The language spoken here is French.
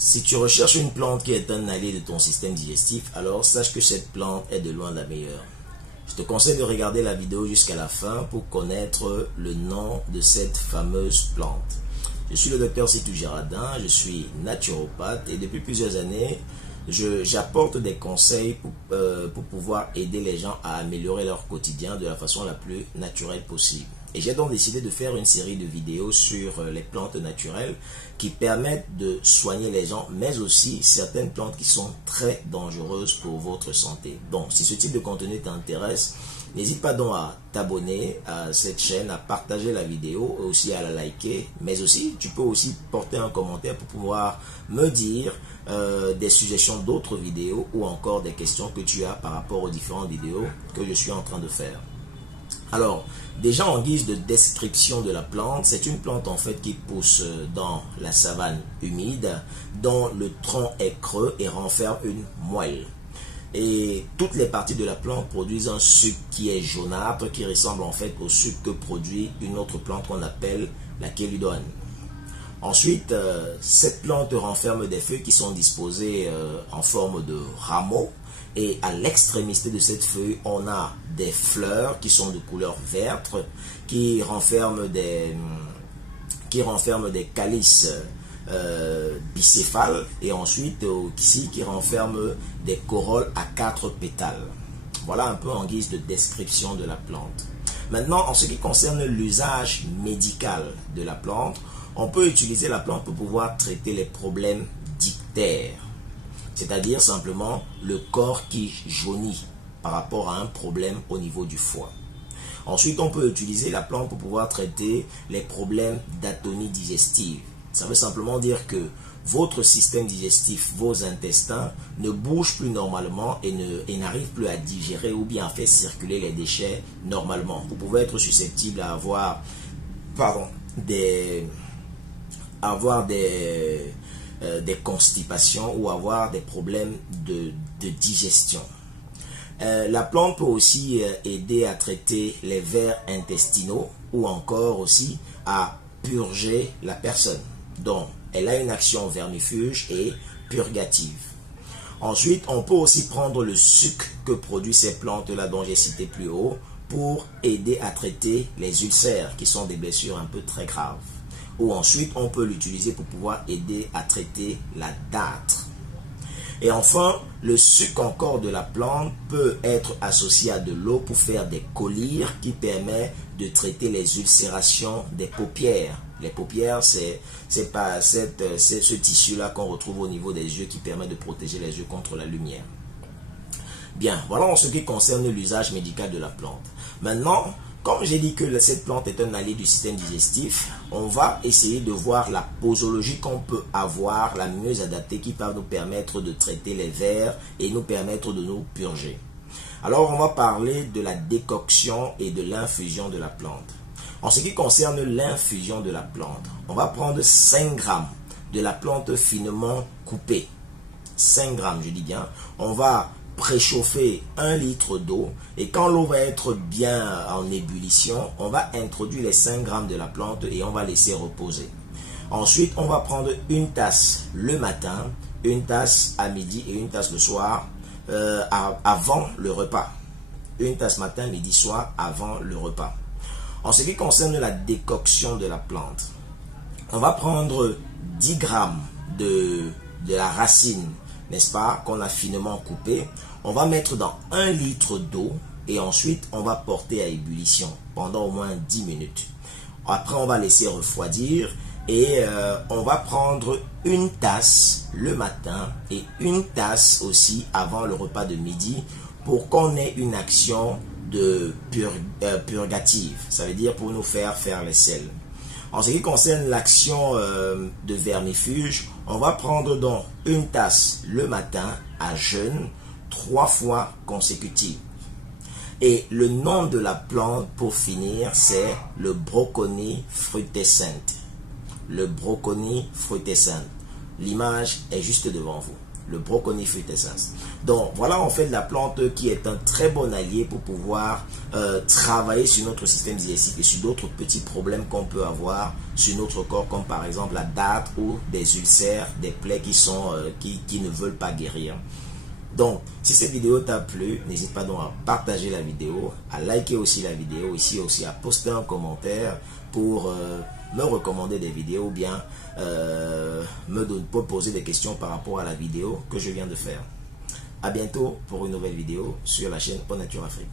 Si tu recherches une plante qui est un allié de ton système digestif, alors sache que cette plante est de loin la meilleure. Je te conseille de regarder la vidéo jusqu'à la fin pour connaître le nom de cette fameuse plante. Je suis le docteur Sitou Girardin, je suis naturopathe et depuis plusieurs années, j'apporte des conseils pour pouvoir aider les gens à améliorer leur quotidien de la façon la plus naturelle possible. Et j'ai donc décidé de faire une série de vidéos sur les plantes naturelles qui permettent de soigner les gens, mais aussi certaines plantes qui sont très dangereuses pour votre santé. Donc, si ce type de contenu t'intéresse, n'hésite pas donc à t'abonner à cette chaîne, à partager la vidéo, aussi à la liker, mais aussi, tu peux aussi porter un commentaire pour pouvoir me dire des suggestions d'autres vidéos ou encore des questions que tu as par rapport aux différentes vidéos que je suis en train de faire. Alors, déjà en guise de description de la plante, c'est une plante en fait qui pousse dans la savane humide, dont le tronc est creux et renferme une moelle. Et toutes les parties de la plante produisent un suc qui est jaunâtre, qui ressemble en fait au suc que produit une autre plante qu'on appelle la chélidoine. Ensuite, cette plante renferme des feuilles qui sont disposées en forme de rameaux. Et à l'extrémité de cette feuille, on a des fleurs qui sont de couleur verte, qui renferment des calices bicéphales et ensuite ici qui renferment des corolles à 4 pétales. Voilà un peu en guise de description de la plante. Maintenant, en ce qui concerne l'usage médical de la plante, on peut utiliser la plante pour pouvoir traiter les problèmes d'ictère. C'est-à-dire simplement le corps qui jaunit par rapport à un problème au niveau du foie. Ensuite, on peut utiliser la plante pour pouvoir traiter les problèmes d'atonie digestive. Ça veut simplement dire que votre système digestif, vos intestins, ne bougent plus normalement et n'arrivent plus à digérer ou bien à faire circuler les déchets normalement. Vous pouvez être susceptible à avoir des constipations ou avoir des problèmes de digestion. La plante peut aussi aider à traiter les vers intestinaux ou encore aussi à purger la personne. Donc, elle a une action vermifuge et purgative. Ensuite, on peut aussi prendre le suc que produisent ces plantes-là dont j'ai cité plus haut pour aider à traiter les ulcères qui sont des blessures un peu très graves. Ou ensuite, on peut l'utiliser pour pouvoir aider à traiter la dartre. Et enfin, le suc encore de la plante peut être associé à de l'eau pour faire des collyres qui permettent de traiter les ulcérations des paupières. Les paupières, c'est ce tissu-là qu'on retrouve au niveau des yeux qui permet de protéger les yeux contre la lumière. Bien, voilà en ce qui concerne l'usage médical de la plante. Maintenant, comme j'ai dit que cette plante est un allié du système digestif, on va essayer de voir la posologie qu'on peut avoir, la mieux adaptée, qui va nous permettre de traiter les vers et nous permettre de nous purger. Alors, on va parler de la décoction et de l'infusion de la plante. En ce qui concerne l'infusion de la plante, on va prendre 5 grammes de la plante finement coupée. 5 grammes, je dis bien. On va préchauffer 1 litre d'eau et quand l'eau va être bien en ébullition, on va introduire les 5 grammes de la plante et on va laisser reposer. Ensuite, on va prendre une tasse le matin, une tasse à midi et une tasse le soir avant le repas. Une tasse matin, midi, soir avant le repas. En ce qui concerne la décoction de la plante, on va prendre 10 grammes de la racine, n'est-ce pas, qu'on a finement coupée. On va mettre dans 1 litre d'eau et ensuite on va porter à ébullition pendant au moins 10 minutes. Après, on va laisser refroidir et on va prendre une tasse le matin et une tasse aussi avant le repas de midi pour qu'on ait une action de purgative. Ça veut dire pour nous faire les selles. En ce qui concerne l'action de vermifuge, on va prendre donc une tasse le matin à jeûne 3 fois consécutives. Et le nom de la plante pour finir, c'est le Brocconi frutescente. Le Brocconi frutescente. L'image est juste devant vous. le brocoli fruit essence. Donc voilà en fait la plante qui est un très bon allié pour pouvoir travailler sur notre système digestif et sur d'autres petits problèmes qu'on peut avoir sur notre corps, comme par exemple la date ou des ulcères, des plaies qui ne veulent pas guérir. Donc, si cette vidéo t'a plu, n'hésite pas donc à partager la vidéo, à liker aussi la vidéo, ici aussi à poster un commentaire pour me recommander des vidéos ou bien me poser des questions par rapport à la vidéo que je viens de faire. A bientôt pour une nouvelle vidéo sur la chaîne Bonne Nature Afrique.